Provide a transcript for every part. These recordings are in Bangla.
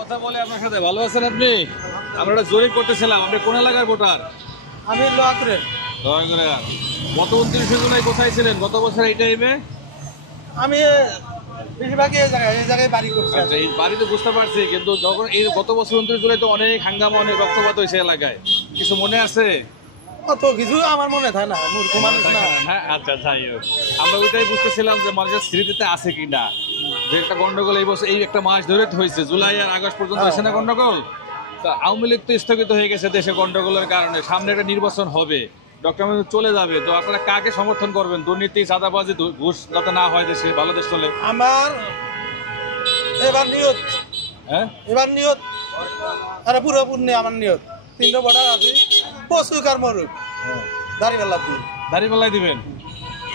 কথা বলে আপনার সাথে। ভালো আছেন আপনি? আমরা একটা জরিপ করতেছিলাম, আপনি কোন এলাকার ভোটার? আমি লোয়াকরের। গত 29শে জুলাই কোথায় ছিলেন গত বছর এই টাইমে? আমি বেশিরভাগই এই জায়গায় বাড়ি করছি। আচ্ছা, এই বাড়ি তো বুঝতে পারছি, কিন্তু যখন এই গত বছর 29 জুলাই তো অনেক হাঙ্গামা, অনেক রক্তপাত হয়েছে এলাকায়, কিছু মনে আছে? অত কিছু আমার মনে থাকে না, মূর্খ মানুষ না। হ্যাঁ, আচ্ছা, যাই হোক, আমরা ওইটাই বুঝতেছিলাম যে মানুষের স্মৃতিতে আছে কিনা, যে একটা গন্ডগোল এই বছর এই একটা মাস ধরে হয়েছে, জুলাই আর আগস্ট পর্যন্ত হয়েছে না গন্ডগোল। তা আওয়ামী লীগ তো স্থগিত হয়ে গেছে দেশে গন্ডগোলের কারণে, সামনে একটা নির্বাচন হবে, ডক্টর মাহমুদ চলে যাবে, তো আপনারা কাকে সমর্থন করবেন? দুর্নীতি, চাঁদাবাজি, ঘুষ যাতে না হয় দেশে, ভালো দেশ চলে। আমার এবার নিয়ত, হ্যাঁ, এবার নিয়ত আরে পুরোপুরি আমার নিয়ত 3টা ভোটার আছে, পশুকার মরুক দাঁড়িপাল্লা তুই দাঁড়িপাল্লাই দিবেন।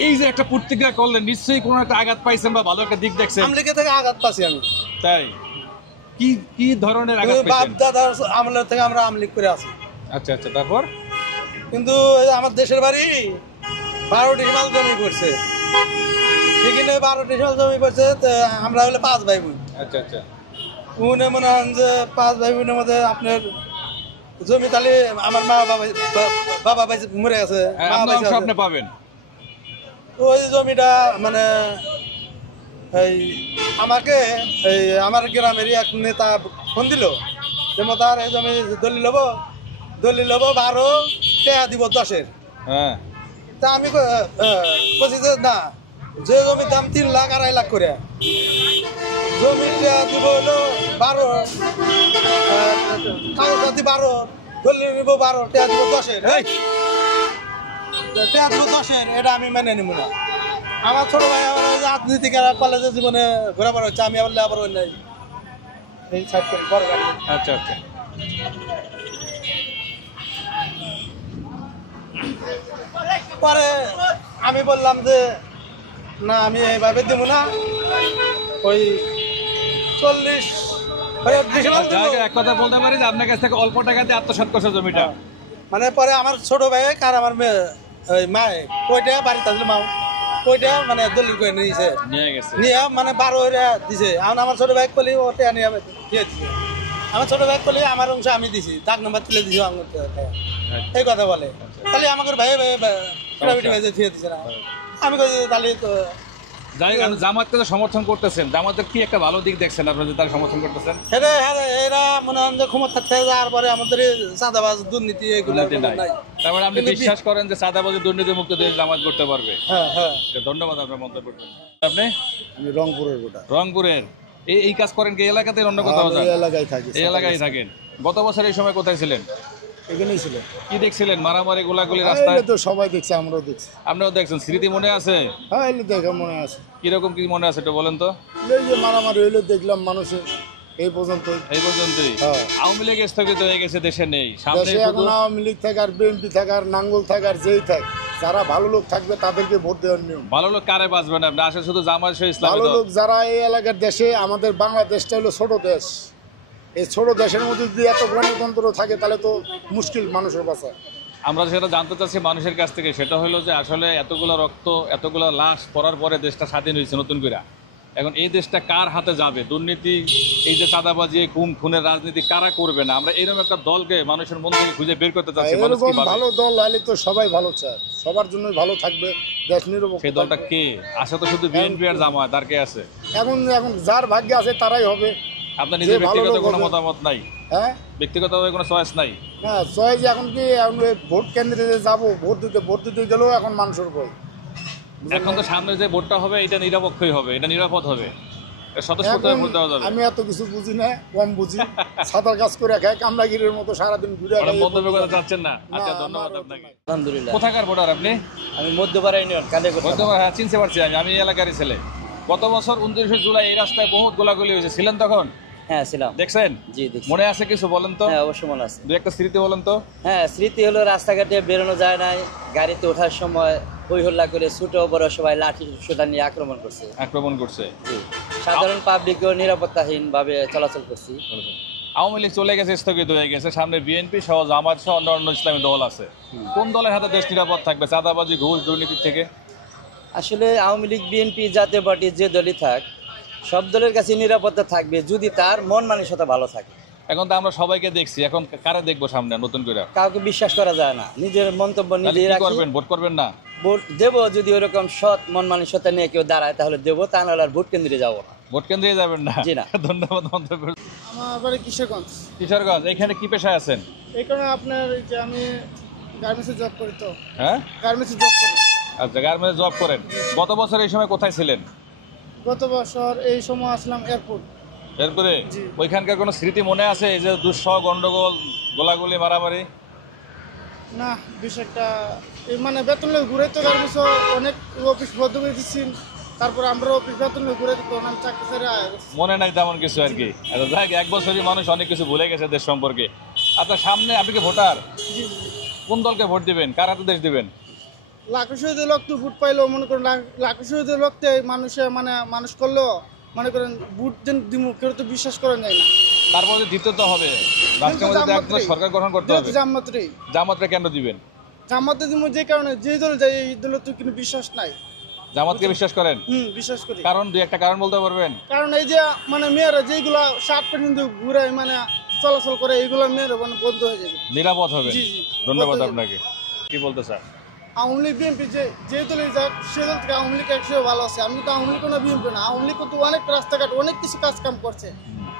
এই যে একটা প্রতিজ্ঞা করলেন, নিশ্চয়ই কোনো একটা আঘাত পাইছেন বা ভালো একটা দিক দেখছেন। আওয়ামী লীগের থেকে আঘাত পাচ্ছি আমি। তাই কি কি ধরনের আঘাত বাপ পাইছেন? দাদার আমলের থেকে আমরা আওয়ামী লীগ করে আছি। আচ্ছা আচ্ছা, তারপর? কিন্তু এই যে আমার দেশের বাড়ি 12 ডিসিমাল জমি করছে, সেখানে 12 ডিসিমাল জমি করছে, আমরা হলে 5 ভাই বোন। আচ্ছা আচ্ছা, মনে মনে হন যে 5 ভাই বোনের মধ্যে আপনার জমি তাহলে আমার মা বাবা ভাই মরে গেছে, মা ভাই আপনি পাবেন ওই জমিটা মানে এই আমাকে এই আমার গ্রামেরই এক নেতা ফোন দিল যে তার এই জমি দলিল হবো 12 টাকা দিব 10-এর। হ্যাঁ, তা আমি বলছি যে না, যে জমির দাম 3 লাখ 2.5 লাখ করে, জমিটা দিব হলো 12, কাগজ 12, দলিল নিব 12, টাকা দিব 10-এর। টাকা দিব 10-এর, এটা আমি মেনে নিব না। আমার ছোট ভাই আমার রাজনীতিক কলেজের জীবনে ঘোরাফেরা হচ্ছে, আমি আবার ওই নাই এই সাইড করি বড় গাড়ি। আচ্ছা আচ্ছা, পরে আমি বললাম যে না, আমি এইভাবে দেব না, ওই 40 এক কথা বলতে পারি যে আপনার কাছ থেকে অল্প টাকাতে আত্মসাৎ করছে জমিটা। মানে পরে আমার ছোট ভাই আর আমার মেয়ে ওই মায়ে কইটা বাড়িতে আসলে মা কইটা মানে দলিল করে নিয়েছে, নিয়ে মানে 12 হইরা দিছে। এখন আমার ছোট ভাই কলি ওটা নিয়ে দিয়ে দিছে, আমার ছোট ভাই কলি আমার অংশ আমি দিছি, দাগ নাম্বার তুলে দিছি আমার, এই কথা বলে। তাহলে আমাকে ভাই ভাই দিয়ে দিছে না, আমি কই তাহলে তো যাই হোক, জামাতকে তো সমর্থন করতেছেন, জামাতের কি একটা ভালো দিক দেখছেন আপনারা যে তারা সমর্থন করতেছেন? এরা মনে হয় যে ক্ষমতা থেকে যাওয়ার পরে আমাদের চাঁদাবাজ দুর্নীতি এগুলো নাই। তারপরে আপনি বিশ্বাস করেন যে চাঁদাবাজি দুর্নীতি মুক্ত দেশ জামাত করতে পারবে? হ্যাঁ হ্যাঁ, ধন্যবাদ আপনার মন্তব্য। আপনি? আমি রংপুরের ভোটার। রংপুরের এই কাজ করেন কি এলাকাতে অন্য কোথাও? এলাকায় থাকি। এই এলাকায় থাকেন। গত বছর এই সময় কোথায় ছিলেন? এখানেই ছিল। কি দেখছিলেন? মারামারি, গোলাগুলি রাস্তায়? তো সবাই দেখছে, আমরাও দেখছি। আপনিও দেখছেন? স্মৃতি মনে আছে? হ্যাঁ, এলে দেখা মনে আছে। কিরকম কি মনে আছে একটু বলেন তো? এই যে মারামারি হইলে দেখলাম মানুষের এই পর্যন্তই। আওয়ামী লীগ স্থগিত হয়ে গেছে, দেশে নেই। সামনে এখন আওয়ামী লীগ থাকে আর বিএনপি থাকে আর নাঙ্গল থাকে আর যেই থাকে, যারা ভালো লোক থাকবে তাদেরকে ভোট দেওয়ার নিয়ম। ভালো লোক কারে বাঁচবে না? আসলে শুধু জামাত ইসলামী ভালো লোক যারা এই এলাকার দেশে, আমাদের বাংলাদেশটা হলো ছোট দেশ, এই ছোট দেশের মধ্যে যদি এত গণতন্ত্র থাকে তাহলে তো মুশকিল মানুষের বাঁচা। আমরা যেটা জানতে চাচ্ছি মানুষের কাছ থেকে, সেটা হলো যে আসলে এতগুলো রক্ত, এতগুলো লাশ পড়ার পরে দেশটা স্বাধীন হয়েছে নতুন করে, এখন এই দেশটা কার হাতে যাবে? দুর্নীতি, এই যে চাঁদাবাজি, খুনের রাজনীতি কারা করবে না? আমরা এরকম একটা দলকে মানুষের মন থেকে খুঁজে বের করতে চাচ্ছি। ভালো দল হলে তো সবাই ভালো চায়, সবার জন্য ভালো থাকবে, দেশ নিরপেক্ষ। সেই দলটা কে আসে? তো শুধু বিএনপি আর জামাত, আর কে আছে? এখন যার ভাগ্যে আছে তারাই হবে। আপনার নিজের ব্যক্তিগত কোনো মতামত নাই? হ্যাঁ, ব্যক্তিগতভাবে কোনো চয়েস নাই? হ্যাঁ, চয়েস এখন কি, ভোট কেন্দ্রে যাবো, ভোট দিতে গেলেও এখন মানুষের ভয়। এখন তো সামনে যে ভোটটা হবে এটা নিরপেক্ষই হবে, এটা নিরাপদ হবে, স্বতঃস্ফূর্তভাবে ভোট দেওয়া যাবে। আমি এত কিছু বুঝি না, কম বুঝি, সাঁতার কাজ করে খাই, কামলাগিরির মতো সারাদিন ঘুরে খাই। মন্তব্য করতে চাচ্ছেন না? আচ্ছা, ধন্যবাদ আপনাকে। আলহামদুলিল্লাহ। কোথাকার ভোটার আপনি? আমি মধ্যপাড়া ইউনিয়ন কালীগঞ্জ। মধ্যপাড়া, হ্যাঁ, চিনতে পারছি আমি এই এলাকারই ছেলে। গত বছর 29শে জুলাই এই রাস্তায় বহুত গোলাগুলি হয়েছে, ছিলেন তখন? হ্যাঁ ছিলাম। দেখছেন? জি দেখছি। মনে আছে কিছু বলেন তো? হ্যাঁ অবশ্যই মনে আছে। দু একটা স্মৃতি বলেন তো। হ্যাঁ, স্মৃতি হলো রাস্তাঘাটে বেরোনো যায় নাই, গাড়িতে ওঠার সময় হই হল্লা করে ছোট বড় সবাই লাঠি সোটা নিয়ে আক্রমণ করছে। জি, সাধারণ পাবলিকও নিরাপত্তাহীন ভাবে চলাচল করছি। আওয়ামী লীগ চলে গেছে, স্থগিত হয়ে গেছে, সামনে বিএনপি সহ জামাত সহ অন্যান্য ইসলামী দল আছে। কোন দলের হাতে দেশ নিরাপদ থাকবে চাঁদাবাজি, ঘুষ, দুর্নীতির থেকে? আসলে আওয়ামী লীগ, বিএনপি, জাতীয় পার্টি যে দলই থাক, সব দলের কাছে নিরাপত্তা থাকবে যদি তার মন মানসিকতা ভালো থাকে। এখন তো আমরা সবাইকে দেখছি, এখন কারে দেখবো সামনে নতুন করে? কাউকে বিশ্বাস করা যায় না, নিজের মন্তব্য নিজেই রাখি। করবেন, ভোট করবেন না? ভোট দেবো যদি ওরকম সৎ মন মানসিকতা নিয়ে কেউ দাঁড়ায় তাহলে দেবো, তা নাহলে আর ভোট কেন্দ্রে যাবো না। ভোট কেন্দ্রে যাবেন না? জি না। ধন্যবাদ মন্তব্য। আমার বাড়ি কিশোরগঞ্জ। কিশোরগঞ্জ, এখানে কি পেশায় আছেন? এই কারণে আপনার এই যে আমি গার্মেন্টসে জব করি, তো হ্যাঁ, গার্মেন্টসে জব করি। আচ্ছা, গার্মেন্টস জব করেন। গত বছর এই সময় কোথায় ছিলেন? গত বছর এই সময় আসলাম এয়ারপোর্ট। এরপরে জি। ওইখানকার কোনো স্মৃতি মনে আছে, এই যে দুঃসহ গন্ডগোল, গোলাগুলি, মারামারি? না, বিষয়টা এই মানে বেতন লোক ঘুরে তো গার্মেন্টস অনেক অফিস বদ্ধ করে দিচ্ছেন, তারপর আমরা অফিস বেতন লোক ঘুরে তো আমি চাকরি ছেড়ে আয় গেছি। মনে নাই তেমন কিছু আর কি। আচ্ছা, যাই হোক, এক বছরই মানুষ অনেক কিছু ভুলে গেছে দেশ সম্পর্কে। আচ্ছা, সামনে আপনি কি ভোটার? জি, কোন দলকে ভোট দিবেন? কার হাতে দেশ দিবেন? লাখো শহীদের লোক তো ভোট পাইলেও মনে করেন লাখো শহীদের লোকতে মানুষে মানে মানুষ করলেও মনে করেন ভোট দেন দিমু কেউ তো বিশ্বাস করে যায় না। তারপরে দিতে তো হবে, রাষ্ট্রের মধ্যে একটা সরকার গঠন করতে হবে। জামাতরেই জামাতরে কেন দিবেন? জামাতে দিমু যে কারণে যে দল যায় এই দলে তো কিন্তু বিশ্বাস নাই। জামাতকে বিশ্বাস করেন? বিশ্বাস করি। কারণ দুই একটা কারণ বলতে পারবেন? কারণ এই যে মানে মেয়েরা যেগুলা শার্ট প্যান্ট কিন্তু ঘুরে মানে চলাচল করে এইগুলো মেয়েরা মানে বন্ধ হয়ে যাবে, নিরাপদ হবে। জি, জি। ধন্যবাদ বন্ধ হয়ে আপনাকে। কি বলতে স্যার? আওয়ামী লীগ বিএনপি যে দলে যাক সে দল থেকে আওয়ামী লীগ একশো ভালো আছে। আমি তো আওয়ামী লীগ কোনো বিএনপি না, আওয়ামী লীগ কিন্তু অনেক রাস্তাঘাট অনেক কিছু কাজ কাম করছে,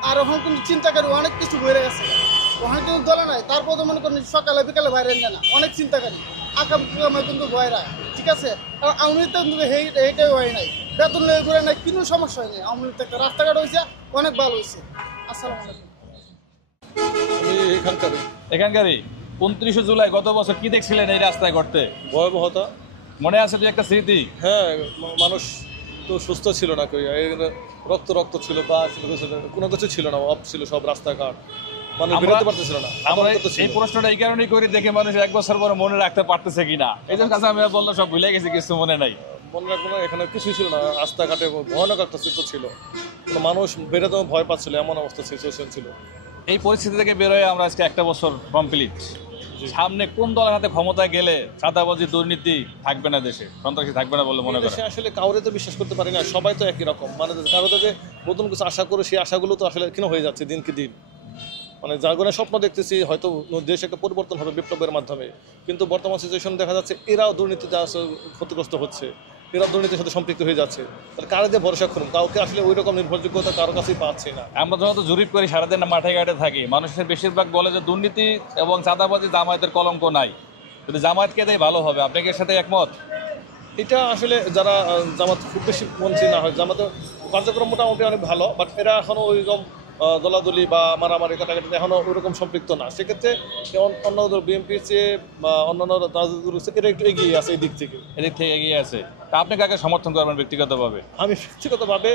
আর ওখানে কিন্তু চিন্তাকারী অনেক কিছু বেড়ে গেছে। ওখানে কিন্তু দলে নাই, তারপর তো মনে করেন সকালে বিকালে বাইরে যায় না, অনেক চিন্তাকারী আকাম কিন্তু ভয়রা, ঠিক আছে। আর আওয়ামী লীগ তো কিন্তু এইটাই হয় নাই, বেতন লেগে ঘুরে নাই, কোনো সমস্যা হয়নি। আওয়ামী লীগ থেকে রাস্তাঘাট হয়েছে অনেক ভালো হয়েছে। আসসালামু আলাইকুম। এখানকারই 29 জুলাই গত বছর কি দেখছিলেন এই রাস্তায় ঘটতে? ভয়াবহতা। মনে আছে যে একটা স্মৃতি? হ্যাঁ, মানুষ তো সুস্থ ছিল না, কেউ রক্ত রক্ত ছিল, বা কোনো কিছু ছিল না, অফ ছিল সব রাস্তাঘাট, মানুষ বেরোতে পারতেছিল না। আমরা এই প্রশ্নটা এই কারণেই করি, দেখে মানুষ এক বছর পরে মনে রাখতে পারতেছে কিনা। এই জন্য কাছে আমি বললাম সব ভুলে গেছি, কিছু মনে নাই। মনে রাখবো না, এখানে কিছুই ছিল না, রাস্তাঘাটে ভয়ানক একটা চিত্র ছিল, মানুষ বেরোতে ভয় পাচ্ছিল, এমন অবস্থা সিচুয়েশন ছিল। এই পরিস্থিতি থেকে বেরোয় আমরা আজকে একটা বছর কমপ্লিট। সামনে কোন দলের হাতে ক্ষমতায় গেলে চাঁদাবাজি, দুর্নীতি থাকবে না, দেশে সন্ত্রাসী থাকবে না বলে মনে করেন? আসলে কাউরে তো বিশ্বাস করতে পারি না, সবাই তো একই রকম, মানে কারো তো যে নতুন কিছু আশা করে সেই আশাগুলো তো আসলে কেন হয়ে যাচ্ছে দিনকে দিন। মানে জাগরণের স্বপ্ন দেখতেছি হয়তো দেশ একটা পরিবর্তন হবে বিপ্লবের মাধ্যমে, কিন্তু বর্তমান সিচুয়েশন দেখা যাচ্ছে এরাও দুর্নীতিতে ক্ষতিগ্রস্ত হচ্ছে, এরা দুর্নীতির সাথে সম্পৃক্ত হয়ে যাচ্ছে। তাহলে কারে দিয়ে ভরসা করুন? কাউকে আসলে ওই রকম নির্ভরযোগ্যতা কারো কাছেই পাচ্ছি না। আমরা যখন তো জরিপ করি, সারাদিন মাঠে ঘাটে থাকি, মানুষের বেশিরভাগ বলে যে দুর্নীতি এবং চাঁদাবাজি জামায়াতের কলঙ্ক নাই, যদি জামায়াতকে দেয় ভালো হবে। আপনি কি এর সাথে একমত? এটা আসলে যারা জামাত খুব বেশি মন্ত্রী না হয়, জামাতের কার্যক্রম মোটামুটি অনেক ভালো, বাট এরা এখনও ওইরকম দলাদলি বা মারামারি কাটাকাটি এখনও ওইরকম সম্পৃক্ত না। সেক্ষেত্রে অন্য বিএনপির চেয়ে বা অন্যান্য রাজনীতিগুলো এরা একটু এগিয়ে আছে এই দিক থেকে, এদিক থেকে এগিয়ে আছে। তা আপনি কাকে সমর্থন করবেন ব্যক্তিগতভাবে? আমি ব্যক্তিগতভাবে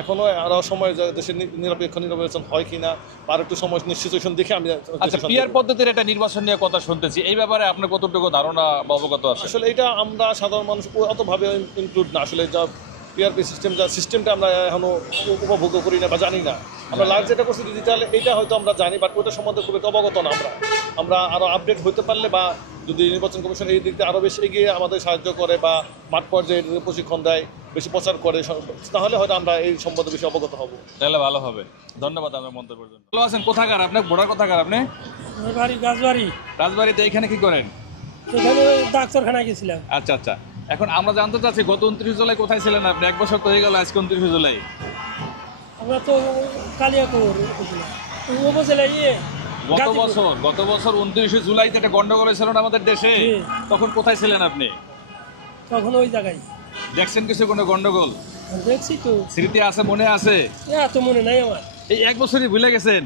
এখনো আরও সময় দেশের নিরপেক্ষ নির্বাচন হয় কিনা, আর একটু সময় সিচুয়েশন দেখে আমি। আচ্ছা, পিয়ার পদ্ধতির একটা নির্বাচন নিয়ে কথা শুনতেছি, এই ব্যাপারে আপনার কতটুকু ধারণা বা অবগত আছে? আসলে এটা আমরা সাধারণ মানুষ অতভাবে ইনক্লুড না, আসলে যা পিআরপি সিস্টেমটা আমরা এখনো উপভোগ করি না বা জানি না। আমরা লাস্ট যেটা করছি ডিজিটাল, এটা হয়তো আমরা জানি, বাট ওইটা সম্বন্ধে খুব একটা অবগত না। আমরা আরও আপডেট হতে পারলে বা যদি নির্বাচন কমিশন এই দিক দিয়ে আরও বেশি এগিয়ে আমাদের সাহায্য করে বা মাঠ পর্যায়ে প্রশিক্ষণ দেয়, বেশি প্রচার করে, তাহলে হয়তো আমরা এই সম্বন্ধে বেশি অবগত হব। তাহলে ভালো হবে। ধন্যবাদ আপনার মন্তব্যের জন্য। ভালো আছেন? কোথাকার আপনি? ভোটার কোথাকার আপনি? বাড়ি রাজবাড়ি। রাজবাড়িতে এখানে কি করেন? সেখানে ডাক্তারখানায় গেছিলাম। আচ্ছা আচ্ছা, এখন আমরা জানতে চাচ্ছি গত 29 জুলাই কোথায় ছিলেন আপনি? এক বছর তো হয়ে গেল আজকে 29 জুলাই। আমরা তো কালিয়াকৈর উপজেলায় গত বছর 29 জুলাইতে একটা গন্ডগোল ছিল না আমাদের দেশে, তখন কোথায় ছিলেন আপনি? তখন ওই জায়গায়। দেখছেন কিছু কোনো গন্ডগোল? দেখছি তো। স্মৃতি আছে, মনে আছে? এত মনে নাই আমার। এই এক বছরই ভুলে গেছেন?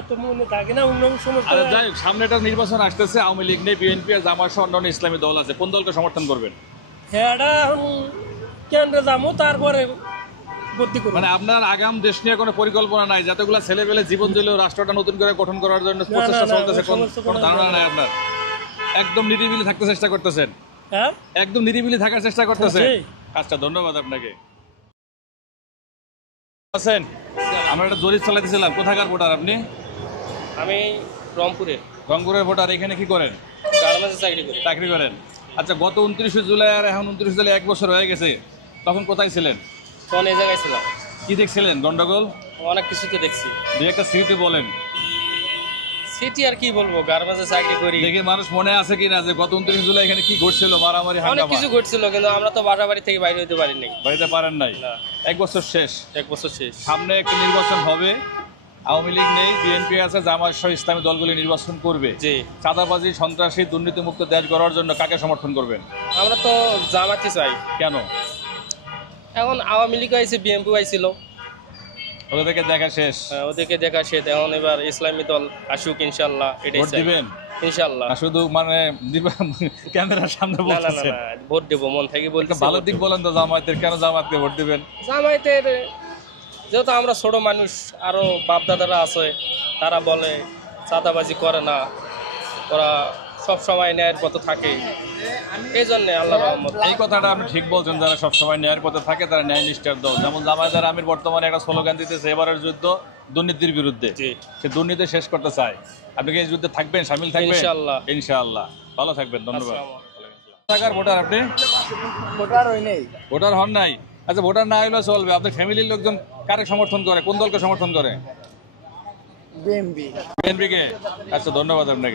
এত মনে থাকে না অন্য সমস্যা। আরে যাই হোক, সামনে একটা নির্বাচন আসতেছে, আওয়ামী লীগ নেই, বিএনপি আর জামায়াত সহ অন্যান্য ইসলামী দল আছে, কোন দলকে সমর্থন করবেন? হ্যাঁ, কেন্দ্রে যাবো, তারপরে ভর্তি করবো। মানে আপনার আগাম দেশ নিয়ে কোনো পরিকল্পনা নাই? যতগুলো ছেলেপেলে জীবন দিল রাষ্ট্রটা নতুন করে গঠন করার জন্য প্রচেষ্টা চলতেছে, কোনো ধারণা নাই আপনার? একদম নিরিবিলি থাকতে চেষ্টা করতেছেন? হ্যাঁ, একদম নিরিবিলি থাকার চেষ্টা করতেছেন। আচ্ছা, ধন্যবাদ আপনাকে। আছেন? আমরা একটা জরিপ চালাতেছিলাম, কোথাকার ভোটার আপনি? আমি রংপুরের ভোটার। এখানে কি করেন? গার্মেন্টসে চাকরি করি। করেন। আচ্ছা, গত 29 জুলাই আর এখন 29 জুলাই এক বছর হয়ে গেছে, তখন কোথায় ছিলেন? তখন এই জায়গায় ছিলাম। কি দেখছিলেন গন্ডগোল? অনেক কিছু তো দেখছি। দুই একটা স্মৃতি বলেন। সিটি আর কি বলবো, গার্মেন্টসে চাকরি করি। দেখে মানুষ মনে আছে কিনা যে গত 29 জুলাই এখানে কি ঘটছিল, মারামারি অনেক হাঙ্গামা? কিছু ঘটছিল, কিন্তু আমরা তো বাড়ি থেকে বাইরে হইতে পারি নাই। বাড়িতে পারেন নাই। না। 1 বছর শেষ, 1 বছর শেষ। সামনে একটা নির্বাচন হবে, আওয়ামী লীগ নেই, বিএনপি আছে, জামাত সহ ইসলামী দলগুলি নির্বাচন করবে। জি। চাঁদাবাজি, সন্ত্রাসী, দুর্নীতিমুক্ত দেশ গড়ার জন্য কাকে সমর্থন করবেন? আমরা তো জামাতই চাই। কেন? এখন আওয়ামী লীগ আইছে, বিএনপি আইছিল, ওদেরকে দেখা শেষ। ওদেরকে দেখা শেষ। এখন এবার ইসলামী দল আসুক ইনশাল্লাহ, এটাই ভোট চাই। দিবেন ইনশাল্লাহ। না শুধু মানে ক্যামেরার সামনে না না না বলতেছেন? না, ভোট দেবো, মন থেকে বলতে। একটা ভালো দিক বলেন তো জামায়াতের, কেন জামায়াতকে ভোট দিবেন? জামায়াতের যেহেতু আমরা ছোট মানুষ, আরো বাপ দাদারা আছে, তারা বলে চাঁদাবাজি করে না, ওরা সব সময় ন্যায়ের পথে থাকে, এই জন্য আল্লাহ রহমত। এই কথাটা আপনি ঠিক বলছেন, যারা সবসময় ন্যায়ের পথে থাকে তারা ন্যায় নিষ্ঠার দল। যেমন জামায়াতের আমির বর্তমানে একটা স্লোগান দিতেছে, এবারের যুদ্ধ দুর্নীতির বিরুদ্ধে। জি। সে দুর্নীতি শেষ করতে চায়। আপনি কি এই যুদ্ধে থাকবেন, সামিল থাকবেন? ইনশাআল্লাহ। ইনশাআল্লাহ। ভালো থাকবেন, ধন্যবাদ। আসসালামু আলাইকুম। টাকার ভোটার আপনি? ভোটার হই নেই। ভোটার হন নাই? আচ্ছা, ভোটার না হইলেও চলবে। আপনার ফ্যামিলির লোকজন কারে সমর্থন করে, কোন দলকে সমর্থন করে? বিএমপি। বিএনপি কে? আচ্ছা, ধন্যবাদ আপনাকে।